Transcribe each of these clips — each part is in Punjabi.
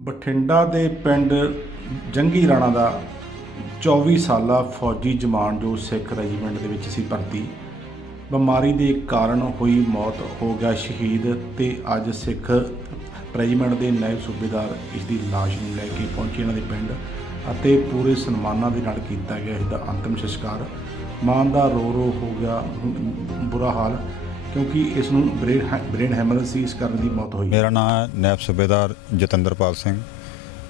ਬਠਿੰਡਾ ਦੇ ਪਿੰਡ ਜੰਗੀ ਰਾਣਾ ਦਾ 24 ਸਾਲਾ ਫੌਜੀ ਜਵਾਨ ਜੋ ਸਿੱਖ ਰੈਜੀਮੈਂਟ ਦੇ ਵਿੱਚ ਸੀ ਭਰਤੀ, ਬਿਮਾਰੀ ਦੇ ਕਾਰਨ ਹੋਈ ਮੌਤ ਹੋ ਗਿਆ ਸ਼ਹੀਦ ਤੇ ਅੱਜ ਸਿੱਖ ਰੈਜੀਮੈਂਟ ਦੇ ਨਾਇਬ ਸੂਬੇਦਾਰ ਇਸ ਦੀ ਲਾਸ਼ ਨੂੰ ਲੈ ਕੇ ਪਹੁੰਚੇ ਇਹਨਾਂ ਦੇ ਪਿੰਡ ਅਤੇ ਪੂਰੇ ਸਨਮਾਨਾਂ ਦੇ ਨਾਲ ਕੀਤਾ ਗਿਆ ਇਸ ਦਾ ਅੰਤਮ ਸੰਸਕਾਰ। ਮਾਂ ਦਾ ਰੋ ਰੋ ਹੋ ਗਿਆ ਬੁਰਾ ਹਾਲ। ਕਿਉਂਕਿ ਇਸ ਨੂੰ ਬ੍ਰੇਨ ਬ੍ਰੇਨ ਹੈਮਰ ਸੀ ਇਸ ਕਾਰਨ ਦੀ ਮੌਤ ਹੋਈ। ਮੇਰਾ ਨਾਮ ਹੈ ਨਾਇਬ ਸੂਬੇਦਾਰ ਜਤਿੰਦਰਪਾਲ ਸਿੰਘ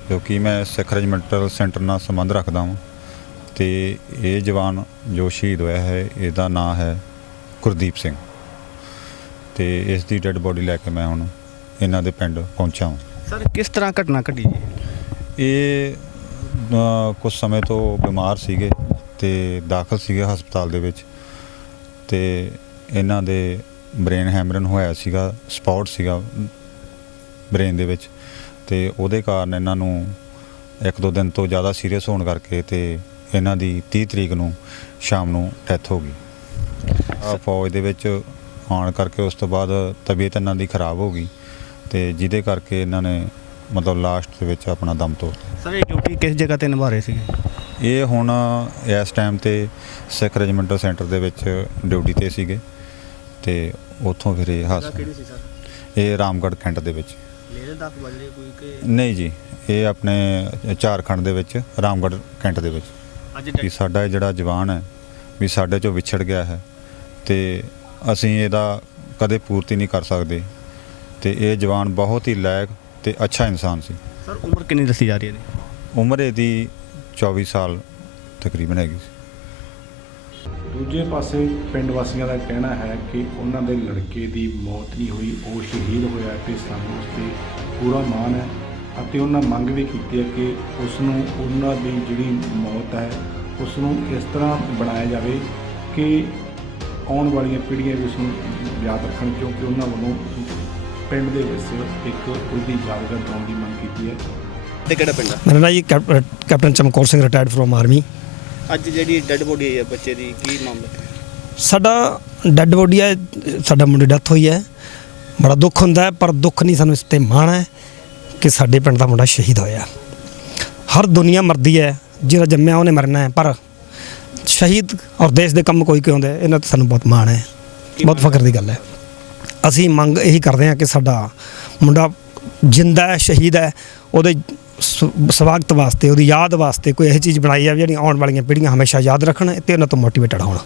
ਜੋ ਕਿ ਮੈਂ ਸਿੱਖ ਰੈਜੀਮੈਂਟਲ ਸੈਂਟਰ ਨਾਲ ਸੰਬੰਧ ਰੱਖਦਾ ਹਾਂ ਤੇ ਇਹ ਜਵਾਨ ਜੋ ਸ਼ਹੀਦ ਹੋਇਆ ਹੈ ਇਹਦਾ ਨਾਮ ਹੈ ਗੁਰਦੀਪ ਸਿੰਘ। ਤੇ ਇਸ ਦੀ ਡੈੱਡ ਬੋਡੀ ਲੈ ਕੇ ਮੈਂ ਹੁਣ ਇਹਨਾਂ ਦੇ ਪਿੰਡ ਪਹੁੰਚਾ ਹਾਂ ਸਰ ਕਿਸ ਤਰ੍ਹਾਂ ਘਟਨਾ ਘਟੀ ਜੀ? ਇਹ ਕੁਝ ਸਮੇਂ ਤੋਂ ਬਿਮਾਰ ਸੀਗੇ ਤੇ ਦਾਖਲ ਸੀਗੇ ਹਸਪਤਾਲ ਦੇ ਵਿੱਚ। ਤੇ ਇਹਨਾਂ ਦੇ ਬ੍ਰੇਨ ਹੈਮਰਨ ਹੋਇਆ ਸੀਗਾ ਸਪੌਟ ਸੀਗਾ ਬ੍ਰੇਨ ਦੇ ਵਿੱਚ ਤੇ ਉਹਦੇ ਕਾਰਨ ਇਹਨਾਂ ਨੂੰ ਇੱਕ ਦੋ ਦਿਨ ਤੋਂ ਜ਼ਿਆਦਾ ਸੀਰੀਅਸ ਹੋਣ ਕਰਕੇ ਤੇ ਇਹਨਾਂ ਦੀ 30 ਤਰੀਕ ਨੂੰ ਸ਼ਾਮ ਨੂੰ ਡੈਥ ਹੋ ਗਈ। ਆ ਫੌਜ ਦੇ ਵਿੱਚ ਆਉਣ ਕਰਕੇ ਉਸ ਤੋਂ ਬਾਅਦ ਤਬੀਅਤ ਇਹਨਾਂ ਦੀ ਖਰਾਬ ਹੋ ਗਈ ਤੇ ਜਿਹਦੇ ਕਰਕੇ ਇਹਨਾਂ ਨੇ ਮਤਲਬ ਲਾਸਟ ਦੇ ਵਿੱਚ ਆਪਣਾ ਦਮ ਤੋੜ ਸਰ ਇਹ ਡਿਊਟੀ ਕਿਸ ਜਗ੍ਹਾ ਤੇ ਨਿਭਾ ਰਹੇ ਸੀਗੇ? ਇਹ ਹੁਣ ਇਸ ਟਾਈਮ ਤੇ ਸਿੱਖ ਰੈਜੀਮੈਂਟਲ ਸੈਂਟਰ ਦੇ ਵਿੱਚ ਡਿਊਟੀ ਤੇ ਸੀਗੇ ਤੇ ਉੱਥੋਂ ਫਿਰ ਇਹ ਹਾਦਸਾ। ਸੀ ਸਰ? ਇਹ ਰਾਮਗੜ੍ਹ ਕੈਂਟ ਦੇ ਵਿੱਚ। ਲੇਹ ਤੱਕ ਬਜਰੇ ਕੋਈ ਕਿ ਨਹੀਂ ਜੀ ਇਹ ਆਪਣੇ ਝਾਰਖੰਡ ਦੇ ਵਿੱਚ ਰਾਮਗੜ੍ਹ ਕੈਂਟ ਦੇ ਵਿੱਚ। ਅੱਜ ਵੀ ਸਾਡਾ ਇਹ ਜਿਹੜਾ ਜਵਾਨ ਹੈ ਵੀ ਸਾਡੇ ਚੋਂ ਵਿਛੜ ਗਿਆ ਹੈ ਤੇ ਅਸੀਂ ਇਹਦਾ ਕਦੇ ਪੂਰਤੀ ਨਹੀਂ ਕਰ ਸਕਦੇ। ਤੇ ਇਹ ਜਵਾਨ ਬਹੁਤ ਹੀ ਲਾਇਕ ਤੇ ਅੱਛਾ ਇਨਸਾਨ ਸੀ। ਸਰ ਉਮਰ ਕਿੰਨੀ ਦੱਸੀ ਜਾ ਰਹੀ ਹੈ ਇਹਦੀ? ਉਮਰ ਇਹਦੀ 24 ਸਾਲ ਤਕਰੀਬਨ ਹੈਗੀ ਸੀ। ਦੂਜੇ ਪਾਸੇ ਪਿੰਡ ਵਾਸੀਆਂ ਦਾ ਕਹਿਣਾ ਹੈ ਕਿ ਉਹਨਾਂ ਦੇ ਲੜਕੇ ਦੀ ਮੌਤ ਨਹੀਂ ਹੋਈ ਉਹ ਸ਼ਹੀਦ ਹੋਇਆ ਤੇ ਸਾਨੂੰ ਉਸ ਤੇ ਪੂਰਾ ਮਾਣ ਹੈ ਅਤੇ ਉਹਨਾਂ ਮੰਗ ਵੀ ਕੀਤੀ ਹੈ ਕਿ ਉਸ ਨੂੰ ਉਹਨਾਂ ਦੀ ਜਿਹੜੀ ਮੌਤ ਹੈ ਉਸ ਨੂੰ ਇਸ ਤਰ੍ਹਾਂ ਬਣਾਇਆ ਜਾਵੇ ਕਿ ਆਉਣ ਵਾਲੀਆਂ ਪੀੜ੍ਹੀਆਂ ਵੀ ਉਸ ਨੂੰ ਯਾਦ ਰੱਖਣ ਕਿਉਂਕਿ ਉਹਨਾਂ ਵੱਲੋਂ ਪਿੰਡ ਦੇ ਵਿੱਚ ਇੱਕ ਉਹਦੀ ਯਾਦਗਾਰ ਬਣਾਉਣ ਦੀ ਮੰਗ ਕੀਤੀ ਹੈ। ਤੇ ਕਿਹੜਾ ਪਿੰਡ ਮੇਰਾ ਨਾਮ ਜੀ cap- captain Chamkaur Singh retired from army ਅੱਜ ਜਿਹੜੀ ਡੈੱਡ ਬੋਡੀ ਹੈ ਬੱਚੇ ਦੀ ਕੀ ਮਾਮਲਾ? ਸਾਡਾ ਡੈੱਡ ਬੋਡੀ ਹੈ ਸਾਡਾ ਮੁੰਡੇ ਡੈਥ ਹੋਈ ਹੈ। ਬੜਾ ਦੁੱਖ ਹੁੰਦਾ ਹੈ ਪਰ ਦੁੱਖ ਨਹੀਂ ਸਾਨੂੰ ਇਸ ਤੇ ਮਾਣ ਹੈ ਕਿ ਸਾਡੇ ਪਿੰਡ ਦਾ ਮੁੰਡਾ ਸ਼ਹੀਦ ਹੋਇਆ। ਹਰ ਦੁਨੀਆ ਮਰਦੀ ਹੈ ਜਿਹੜਾ ਜੰਮਿਆ ਉਹਨੇ ਮਰਨਾ ਹੈ ਪਰ ਸ਼ਹੀਦ ਔਰ ਦੇਸ਼ ਦੇ ਕੰਮ ਕੋਈ ਕਿਉਂ ਦੇ ਇਹਨਾਂ ਤੇ ਸਾਨੂੰ ਬਹੁਤ ਮਾਣ ਹੈ। ਬਹੁਤ ਫਖਰ ਦੀ ਗੱਲ ਹੈ। ਅਸੀਂ ਮੰਗ ਇਹੀ ਕਰਦੇ ਹਾਂ ਕਿ ਸਾਡਾ ਮੁੰਡਾ ਜਿੰਦਾ ਹੈ, ਸ਼ਹੀਦ ਹੈ, ਉਹਦੇ ਸ- ਸਵਾਗਤ ਵਾਸਤੇ, ਉਹਦੀ ਯਾਦ ਵਾਸਤੇ ਕੋਈ ਇਹੋ ਚੀਜ਼ ਬਣਾਈ ਜਾਵੇ ਜਿਹੜੀ ਆਉਣ ਵਾਲੀਆਂ ਪੀੜ੍ਹੀਆਂ ਹਮੇਸ਼ਾ ਯਾਦ ਰੱਖਣ ਤੇ ਉਹਨਾਂ ਤੋਂ ਮੋਟੀਵੇਟਡ ਹੋਣ।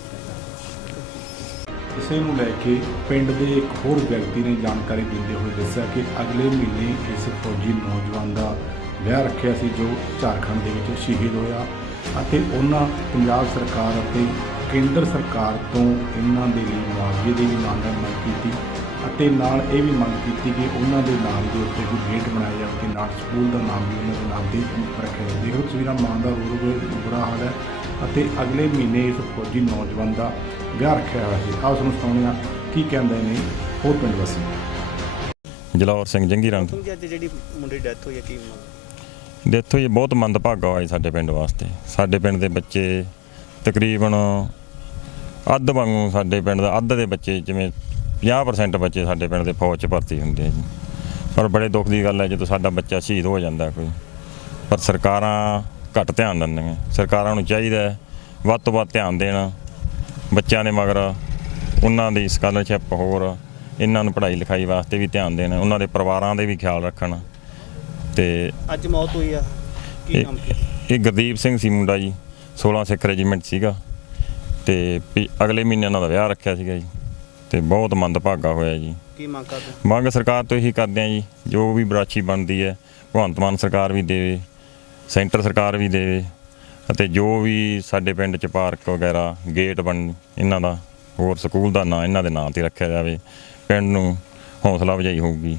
ਇਸੇ ਨੂੰ ਲੈ ਕੇ ਪਿੰਡ ਦੇ ਇੱਕ ਹੋਰ ਵਿਅਕਤੀ ਨੇ ਜਾਣਕਾਰੀ ਦਿੰਦੇ ਹੋਏ ਦੱਸਿਆ ਕਿ ਅਗਲੇ ਮਹੀਨੇ ਇਸ ਫੌਜੀ ਨੌਜਵਾਨ ਦਾ ਵਿਆਹ ਰੱਖਿਆ ਸੀ, ਜੋ ਝਾਰਖੰਡ ਦੇ ਵਿੱਚ ਸ਼ਹੀਦ ਹੋਇਆ ਅਤੇ ਉਹਨਾਂ ਪੰਜਾਬ ਸਰਕਾਰ ਅਤੇ ਕੇਂਦਰ ਸਰਕਾਰ ਤੋਂ ਇਹਨਾਂ ਦੇ ਲਈ ਮੁਆਵਜ਼ੇ ਦੀ ਵੀ ਮੰਗ ਮੰਗ ਕੀਤੀ। ਅਤੇ ਨਾਲ ਇਹ ਵੀ ਮੰਗ ਕੀਤੀ ਕਿ ਉਹਨਾਂ ਦੇ ਨਾਮ ਦੇ ਉੱਤੇ ਕੋਈ ਗੇਟ ਬਣਾਇਆ ਜਾਵੇ ਤੇ ਨਾਲ ਸਕੂਲ ਦਾ ਨਾਮ ਵੀ ਉਹਨਾਂ ਦੇ ਨਾਮ ਤੇ ਰੱਖਿਆ ਜਾਵੇ। ਦੇਖੋ ਤਸਵੀਰਾਂ ਮਾਂ ਦਾ ਰੋ ਰੋ ਕੇ ਬੁਰਾ ਹਾਲ ਹੈ ਅਤੇ ਅਗਲੇ ਮਹੀਨੇ ਇਸ ਫੌਜੀ ਨੌਜਵਾਨ ਦਾ ਵਿਆਹ ਰੱਖਿਆ ਹੋਇਆ ਸੀ। ਆਓ ਤੁਹਾਨੂੰ ਸੁਣਾਉਂਦੇ ਹਾਂ ਕੀ ਕਹਿੰਦੇ ਨੇ ਹੋਰ ਪਿੰਡ ਵਾਸੀ। ਜਲੌਰ ਸਿੰਘ ਜੰਗੀ ਰੰਗ। ਤੁਮ ਅੱਜ ਜਿਹੜੀ ਮੁੰਡੇ ਦੀ ਡੈਥ ਹੋਈ ਹੈ ਕੀ ਮਾਮਲਾ? ਦੇਖੋ ਇਹ ਬਹੁਤ ਮੰਦਭਾਗਾ ਹੋਇਆ ਜੀ ਸਾਡੇ ਪਿੰਡ ਵਾਸਤੇ। ਸਾਡੇ ਪਿੰਡ ਦੇ ਬੱਚੇ ਤਕਰੀਬਨ ਅੱਧ ਵਾਂਗੂ ਸਾਡੇ ਪਿੰਡ ਦਾ ਅੱਧ ਦੇ ਬੱਚੇ ਜਿਵੇਂ 50% ਬੱਚੇ ਸਾਡੇ ਪਿੰਡ ਦੇ ਫੌਜ 'ਚ ਭਰਤੀ ਹੁੰਦੇ ਆ ਜੀ। ਪਰ ਬੜੇ ਦੁੱਖ ਦੀ ਗੱਲ ਹੈ ਜਦੋਂ ਸਾਡਾ ਬੱਚਾ ਸ਼ਹੀਦ ਹੋ ਜਾਂਦਾ ਕੋਈ। ਪਰ ਸਰਕਾਰਾਂ ਘੱਟ ਧਿਆਨ ਦਿੰਦੀਆਂ। ਸਰਕਾਰਾਂ ਨੂੰ ਚਾਹੀਦਾ ਹੈ ਵੱਧ ਤੋਂ ਵੱਧ ਧਿਆਨ ਦੇਣ ਬੱਚਿਆਂ ਦੇ ਮਗਰ। ਉਹਨਾਂ ਦੀ ਸਕਾਲਰਸ਼ਿਪ ਹੋਰ ਇਹਨਾਂ ਨੂੰ ਪੜ੍ਹਾਈ ਲਿਖਾਈ ਵਾਸਤੇ ਵੀ ਧਿਆਨ ਦੇਣ ਉਹਨਾਂ ਦੇ ਪਰਿਵਾਰਾਂ ਦੇ ਵੀ ਖਿਆਲ ਰੱਖਣ। ਤੇ ਅੱਜ ਮੌਤ ਹੋਈ ਆ। ਕੀ ਨਾਮ ਕੀ ਇਹ ਗੁਰਦੀਪ ਸਿੰਘ ਸੀ ਮੁੰਡਾ ਜੀ। 16 ਸਿੱਖ ਰੈਜੀਮੈਂਟ ਸੀਗਾ। ਤੇ ਅਗਲੇ ਮਹੀਨੇ ਉਹਨਾਂ ਦਾ ਵਿਆਹ ਰੱਖਿਆ ਸੀਗਾ ਜੀ। ਤੇ ਬਹੁਤ ਮੰਦਭਾਗਾ ਹੋਇਆ ਜੀ। ਕੀ ਮੰਗ ਕਰਦੇ? ਮੰਗ ਸਰਕਾਰ ਤੋਂ ਇਹੀ ਕਰਦੇ ਆ ਜੀ ਜੋ ਵੀ ਬਰਾਛੀ ਬਣਦੀ ਹੈ ਭਗਵੰਤ ਮਾਨ ਸਰਕਾਰ ਵੀ ਦੇਵੇ ਸੈਂਟਰ ਸਰਕਾਰ ਵੀ ਦੇਵੇ ਅਤੇ ਜੋ ਵੀ ਸਾਡੇ ਪਿੰਡ 'ਚ ਪਾਰਕ ਵਗੈਰਾ ਗੇਟ ਬਣ ਇਹਨਾਂ ਦਾ ਹੋਰ ਸਕੂਲ ਦਾ ਨਾਂ ਇਹਨਾਂ ਦੇ ਨਾਂ ਤੇ ਰੱਖਿਆ ਜਾਵੇ ਪਿੰਡ ਨੂੰ ਹੌਸਲਾ ਵਜਾਈ ਹੋਊਗੀ।